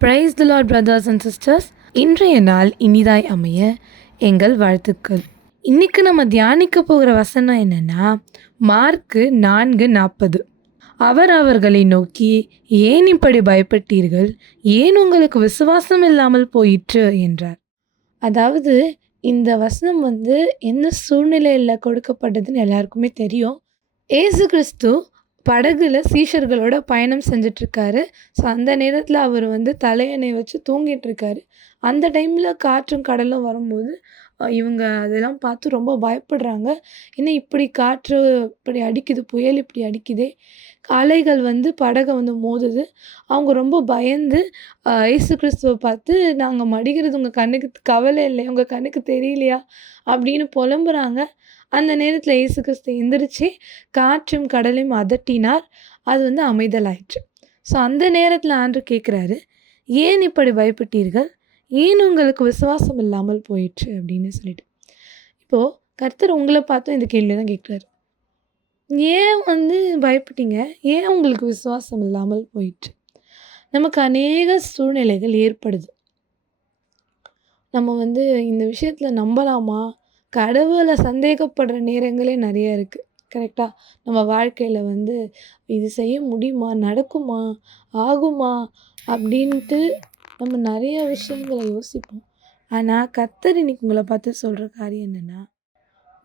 Praise the lord brothers and sisters இன்றைய நாள் இனிதாய் அமைய எங்கள் வாழ்த்துக்கள். இன்னைக்கு நம்ம தியானிக்க போகிற வசனம் என்னென்னா மார்க்கு நான்கு நாற்பது. அவர் அவர்களை நோக்கி ஏன் இப்படி பயப்பட்டீர்கள்? ஏன் உங்களுக்கு விசுவாசம் இல்லாமல் போயிற்று? என்றார். அதாவது இந்த வசனம் வந்து என்ன சூழ்நிலையில் கொடுக்கப்பட்டதுன்னு எல்லாருக்குமே தெரியும். ஏசு கிறிஸ்து படகுல சீஷர்களோட பயணம் செஞ்சிட்ருக்காரு. ஸோ அந்த நேரத்தில் அவர் வந்து தலையணை வச்சு தூங்கிட்டு இருக்காரு அந்த டைமில் காற்றும் கடலும் வரும்போது இவங்க அதெல்லாம் பார்த்து ரொம்ப பயப்படுறாங்க. என்ன இப்படி காற்று இப்படி அடிக்குது புயல் இப்படி அடிக்குதே. அலைகள் வந்து படகை வந்து மோதுது. அவங்க ரொம்ப பயந்து இயேசு கிறிஸ்துவை பார்த்து நாங்கள் மடிகிறது உங்கள் கண்ணுக்கு கவலை இல்லை உங்கள் கண்ணுக்கு தெரியலையா? அப்படின்னு புலம்புறாங்க. அந்த நேரத்தில் இயேசு கிறிஸ்து எந்திரிச்சு காற்றும் கடலையும் அதட்டினார். அது வந்து அமைதலாயிற்று. ஸோ அந்த நேரத்தில் ஆண்டு கேட்குறாரு ஏன் இப்படி பயப்பட்டீர்கள்? ஏன் உங்களுக்கு விசுவாசம் இல்லாமல் போயிற்று? அப்படின்னு சொல்லிட்டு. இப்போது கர்த்தர் உங்களை பார்த்தும் இந்த கேள்வி தான் கேட்குறாரு ஏன் வந்து பயப்பட்டீங்க? ஏன் உங்களுக்கு விசுவாசம் இல்லாமல் போயிற்று? நமக்கு அநேக சூழ்நிலைகள் ஏற்படுது. நம்ம வந்து இந்த விஷயத்தில் நம்பலாமா? கடவுளை சந்தேகப்படுற நேரங்களே நிறைய இருக்குது கரெக்டாக நம்ம வாழ்க்கையில் வந்து இது செய்ய முடியுமா? நடக்குமா? ஆகுமா? அப்படின்ட்டு நம்ம நிறைய விஷயங்களை யோசிப்போம். ஆனால் கத்தர் இன்னைக்கு உங்களை பார்த்து சொல்கிற காரியம் என்னென்னா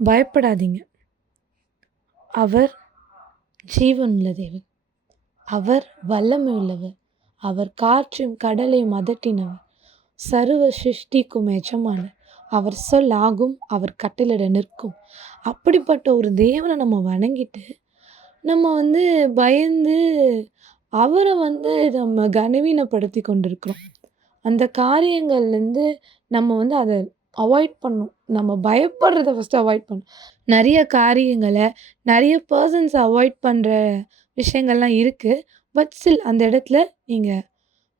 பயப்படாதீங்க. அவர் ஜீவன் தேவன். அவர் வல்லமை உள்ளவர் அவர் காற்றையும் கடலையும் அதட்டினவர். சர்வ சிருஷ்டிக்கும் எஜமானர். அவர் சொல் ஆகும் அவர் கட்டளிட நிற்கும். அப்படிப்பட்ட ஒரு தேவனை நம்ம வணங்கிட்டு நம்ம வந்து பயந்து அவரை வந்து நம்ம கனவீனப்படுத்தி கொண்டிருக்கிறோம். அந்த காரியங்கள்லேருந்து நம்ம வந்து அதை அவாய்ட் பண்ணும். நம்ம பயப்படுறத ஃபஸ்ட்டு அவாய்ட் பண்ணணும் நிறைய காரியங்களை நிறைய பர்சன்ஸ் அவாய்ட் பண்ணுற விஷயங்கள்லாம் இருக்குது பட் ஸ்டில் அந்த இடத்துல நீங்கள்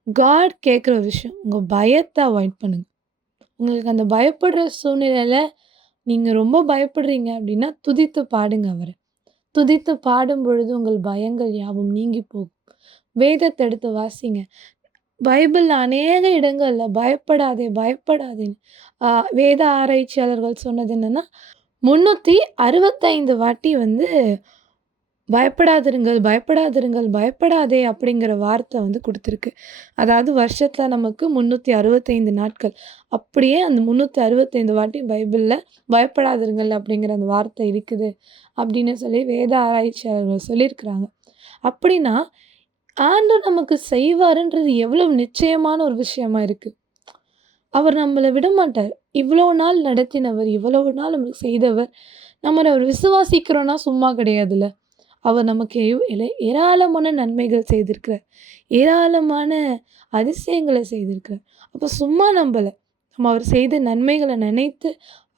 காட் கேட்குற ஒரு விஷயம் உங்கள் பயத்தை அவாய்ட் பண்ணுங்க. உங்களுக்கு அந்த பயப்படுற சூழ்நிலையில் நீங்கள் ரொம்ப பயப்படுறீங்க அப்படின்னா துதித்து பாடுங்க அவரை. துதித்து பாடும் பொழுது உங்கள் பயங்கள் யாவும் நீங்கி போகும். வேதத்தை எடுத்து வாசிங்க. பைபிள் அநேக இடங்களில் பயப்படாதே பயப்படாதேன்னு. வேத ஆராய்ச்சியாளர்கள் சொன்னது என்னென்னா முந்நூற்றி அறுபத்தைந்து வாட்டி வந்து பயப்படாதிருங்கள் பயப்படாதிருங்கள் பயப்படாதே அப்படிங்கிற வார்த்தை வந்து கொடுத்துருக்கு. அதாவது வருஷத்தில் நமக்கு முந்நூற்றி அறுபத்தைந்து நாட்கள். அப்படியே அந்த முந்நூற்றி அறுபத்தைந்து வாட்டி பைபிளில் பயப்படாதிருங்கள் அப்படிங்கிற அந்த வார்த்தை இருக்குது அப்படின்னு சொல்லி வேத ஆராய்ச்சியாளர்கள் சொல்லியிருக்கிறாங்க. அப்படின்னா ஆண்டவர் நமக்கு செய்வாருன்றது எவ்வளவு நிச்சயமான ஒரு விஷயமா இருக்குது அவர் நம்மளை விட மாட்டார் இவ்வளோ நாள் நடத்தினவர் இவ்வளோ நாள் நம்மளுக்கு செய்தவர். நம்மளை அவர் விசுவாசிக்கிறோன்னா சும்மா கிடையாதுல்ல. அவர் நமக்கு ஏராளமான நன்மைகள் செய்திருக்கிறார். ஏராளமான அதிசயங்களை செய்திருக்கிறார். அப்போ சும்மா நம்பலை. நம்ம அவர் செய்த நன்மைகளை நினைத்து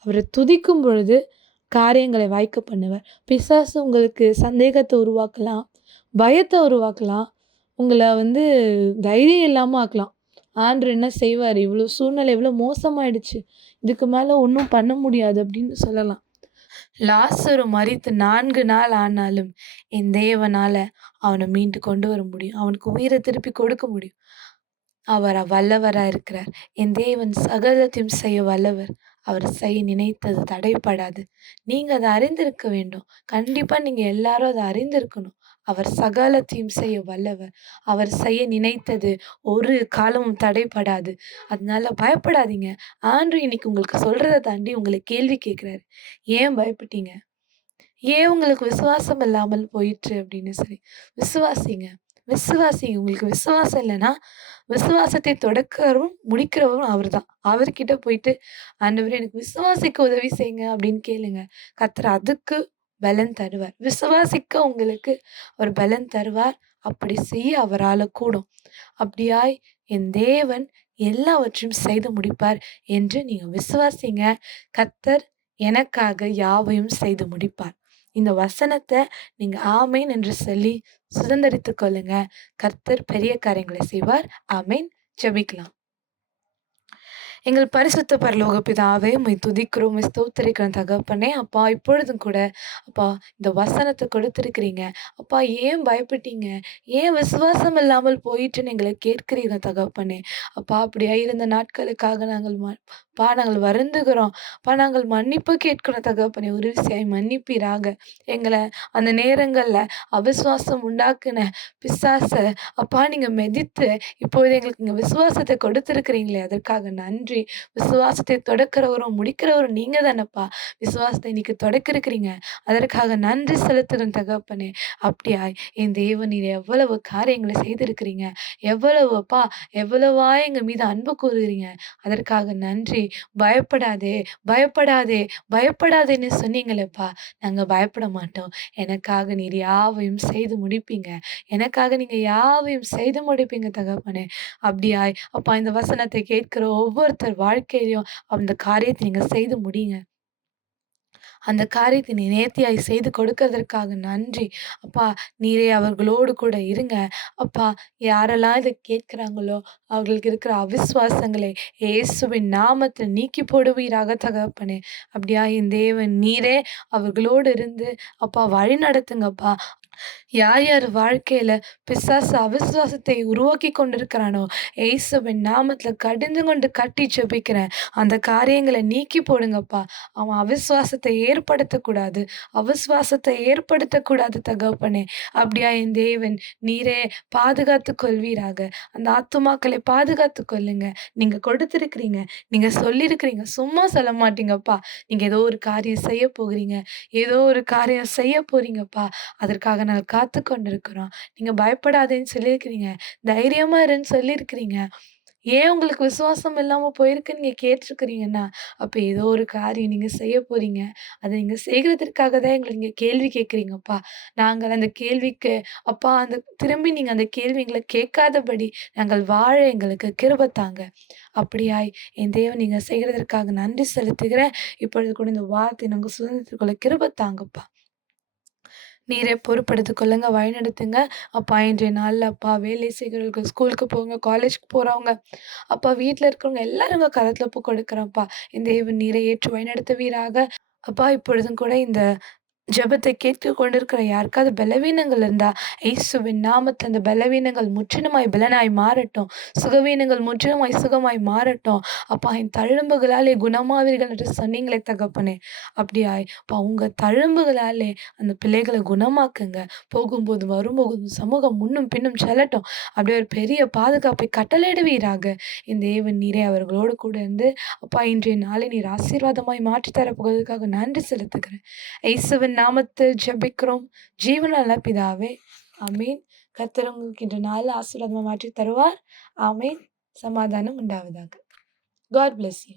அவரை துதிக்கும் பொழுது காரியங்களை வாய்க்க பண்ணுவார். பிசாசு உங்களுக்கு சந்தேகத்தை உருவாக்கலாம் பயத்தை உருவாக்கலாம் உங்களை வந்து தைரியம் இல்லாமல் ஆக்கலாம். ஆண்டு என்ன செய்வார்? இவ்வளோ சூழ்நிலை இவ்வளோ மோசமாயிடுச்சு. இதுக்கு மேலே ஒன்றும் பண்ண முடியாது அப்படின்னு சொல்லலாம். லாசரு மறித்து நான்கு நாள் ஆனாலும் என் தேவனால அவனை மீண்டு கொண்டு வர முடியும். அவனுக்கு உயிரை திருப்பி கொடுக்க முடியும். அவர் வல்லவராக இருக்கிறார். என் தேவன் சகலத்தையும் செய்ய வல்லவர். அவர் செய்ய நினைத்தது தடைப்படாது. நீங்கள் அதை அறிந்திருக்க வேண்டும். கண்டிப்பாக நீங்கள் எல்லாரும் அதை அறிந்திருக்கணும். அவர் சகலத்தையும் செய்ய வல்லவர். அவர் செய்ய நினைத்தது ஒரு காலமும் தடைப்படாது அதனால பயப்படாதீங்க. ஆண்டு இன்னைக்கு உங்களுக்கு சொல்கிறத தாண்டி உங்களை கேள்வி கேட்குறாரு. ஏன் பயப்பட்டீங்க? ஏன் உங்களுக்கு விசுவாசம் இல்லாமல் போயிற்று அப்படின்னு சொல்லி. விசுவாசிங்க. விசுவாசிங்க. உங்களுக்கு விசுவாசம் இல்லைன்னா விசுவாசத்தை தொடக்கிறவரும் முடிக்கிறவரும் அவர் தான் அவர்கிட்ட போயிட்டு ஆண்டவரே எனக்கு விசுவாசிக்க உதவி செய்யுங்க அப்படின்னு கேளுங்க. கத்துற அதுக்கு பலன் தருவார். விசுவாசிக்க உங்களுக்கு அவர் பலன் தருவார். அப்படி செய்ய அவரால் கூடும். அப்படியாய் என் தேவன் எல்லாவற்றையும் செய்து முடிப்பார் என்று நீங்கள் விசுவாசிங்க. கர்த்தர் எனக்காக யாவையும் செய்து முடிப்பார். இந்த வசனத்தை நீங்கள் ஆமேன் என்று சொல்லி சுதந்திரித்து கொள்ளுங்க. கர்த்தர் பெரிய காரியங்களை செய்வார். ஆமேன். ஜெபிக்கலாம். எங்கள் பரிசுத்த பரலோக பிதாவே உம்மை துதிக்கிறோம் உம்மை ஸ்தோத்திரிக்கிறோம் தகப்பனே. அப்பா இப்பொழுதும் கூட அப்பா இந்த வசனத்தை கொடுத்துருக்கிறீங்க. அப்பா ஏன் பயப்பட்டீங்க? ஏன் விசுவாசம் இல்லாமல் போயிட்டுன்னு எங்களை கேட்கிறீங்க தகப்பனே. அப்பா அப்படியா இருந்த நாட்களுக்காக நாங்கள் ம பா நாங்கள் வருந்துகிறோம். பா நாங்கள் மன்னிப்பு கேட்கிறோம் தகப்பனே. ஒரு விஷயம் மன்னிப்பீராக. எங்களை அந்த நேரங்களில் அவிசுவாசம் உண்டாக்குன பிசாச அப்பா நீங்கள் மெதித்து இப்பொழுது எங்களுக்கு இங்கே விசுவாசத்தை கொடுத்துருக்கிறீங்களே அதற்காக நன்றி. விசுவாசத்தை தொடக்கிறவரும் முடிக்கிறவரும் நீங்க தானப்பா. விசுவாசத்தை இன்னைக்கு தொடக்கிருக்கிறீங்க. அதற்காக நன்றி செலுத்துகிறேன் தகப்பனே. அப்படியாய் என் தேவன் நீர் எவ்வளவு காரியங்களை செய்திருக்கிறீங்க. எவ்வளவுப்பா எவ்வளவா எங்க மீது அன்பு கூறுகிறீங்க. அதற்காக நன்றி. பயப்படாதே பயப்படாதே பயப்படாதேன்னு சொன்னீங்களேப்பா. நாங்க பயப்பட மாட்டோம். எனக்காக நீர் யாவையும் செய்து முடிப்பீங்க. எனக்காக நீங்க யாவையும் செய்து முடிப்பீங்க தகப்பனே. அப்படியாய் அப்பா இந்த வசனத்தை கேட்கிற ஒவ்வொருத்தர் வாழ்க்கையிலையும் அந்த காரியத்தை நீங்க செய்து முடியுங்க. அந்த காரியத்தை நீ நேர்த்தியாய் செய்து கொடுக்கறதற்காக நன்றி. அப்பா நீரே அவர்களோடு கூட இருங்க. அப்பா யாரெல்லாம் இதை கேட்குறாங்களோ அவர்களுக்கு இருக்கிற அவிஸ்வாசங்களை இயேசுவின் நாமத்தில் நீக்கி போடுவீராக தகப்பனே. அப்படியா என் தேவன் நீரே அவர்களோடு இருந்து அப்பா வழி நடத்துங்கப்பா யார் யார் வாழ்க்கையில பிசாசு அவிசுவாசத்தை உருவாக்கி கொண்டிருக்கிறானோ ஏசுவின் நாமத்துல கடிந்து கொண்டு கட்டி ஜெபிக்கிறேன். அந்த காரியங்களை நீக்கி போடுங்கப்பா. அவன் அவிசுவாசத்தை ஏற்படுத்தக்கூடாது. அவிசுவாசத்தை ஏற்படுத்தக்கூடாது தகப்பனே. அப்படியா என் தேவன் நீரே பாதுகாத்து கொள்வீராக. அந்த ஆத்துமாக்களை பாதுகாத்து கொள்ளுங்க. நீங்க கொடுத்துருக்கிறீங்க நீங்க சொல்லியிருக்கிறீங்க சும்மா சொல்ல மாட்டீங்கப்பா. நீங்க ஏதோ ஒரு காரியம் செய்ய போகிறீங்க. ஏதோ ஒரு காரியம் செய்ய போறீங்கப்பா. அதற்காக நாங்கள் காத்து கொண்டிருக்கிறோம். நீங்கள் பயப்படாதேன்னு சொல்லியிருக்கிறீங்க. தைரியமாக இருன்னு சொல்லியிருக்கிறீங்க. ஏன் உங்களுக்கு விசுவாசம் இல்லாமல் போயிருக்குன்னு நீங்கள் கேட்டிருக்கிறீங்கன்னா அப்போ ஏதோ ஒரு காரியம் நீங்கள் செய்ய போகிறீங்க அதை நீங்கள் செய்கிறதற்காக தான் எங்களை நீங்கள் கேள்வி கேட்குறீங்கப்பா. நாங்கள் அந்த கேள்விக்கு அப்பா அந்த திரும்பி நீங்கள் அந்த கேள்வி எங்களை கேட்காதபடி நாங்கள் வாழ எங்களுக்கு கிருபத்தாங்க அப்படியாய் என் தேவன் நீங்கள் செய்கிறதற்காக நன்றி செலுத்துகிறேன். இப்பொழுது கூட இந்த வார்த்தை நாங்கள் சுதந்திரத்துக்குள்ள கிருபத்தாங்கப்பா நீரே பொறுப்படுத்திக் கொள்ளுங்க வழிநடத்துங்க அப்பா இன்றைய நாளில் அப்பா வேலை செய்கிறவங்க ஸ்கூலுக்கு போங்க காலேஜ்க்கு போகிறவங்க அப்பா வீட்டில் இருக்கிறவங்க எல்லாரும் உங்கள் கரத்தில் ஒப்பு கொடுக்குறேன்ப்பா இந்த தேவன் நீரை ஏற்று வழிநடத்துவீராக அப்பா இப்பொழுதும் கூட இந்த ஜெபத்தை கேட்டு கொண்டிருக்கிற யாருக்காவது பலவீனங்கள் இருந்தா இயேசுவின் நாமத்தை அந்த பலவீனங்கள் முற்றிலுமாய் பலனாய் மாறட்டும். சுகவீனங்கள் முற்றிலுமாய் சுகமாய் மாறட்டும். அப்பா என் தழும்புகளாலே குணமாவீர்கள் என்று சொன்னீங்களே தகப்பனே. அப்படியாய் அப்பா உங்க தழும்புகளாலே அந்த பிள்ளைகளை குணமாக்குங்க. போகும்போது வரும்போது சமூகம் முன்னும் பின்னும் செல்லட்டும். அப்படியே ஒரு பெரிய பாதுகாப்பை கட்டளையிடுவீராக. இந்த தேவன் நீரே அவர்களோடு கூட இருந்து அப்பா இன்றைய நாளை நீர் ஆசீர்வாதமாய் மாற்றித் தரப்போவதற்காக நன்றி செலுத்துகிறேன். ஐசுவன் நாமத்தில் ஜெபிக்கிறோம். ஜீவனால பிதாவே ஆமீன். கர்த்தர் உங்களுக்கு இன்று நாள் ஆசீர்வாதமாக மாற்றி தருவார். ஆமீன். சமாதானம் உண்டாவதாக. God bless you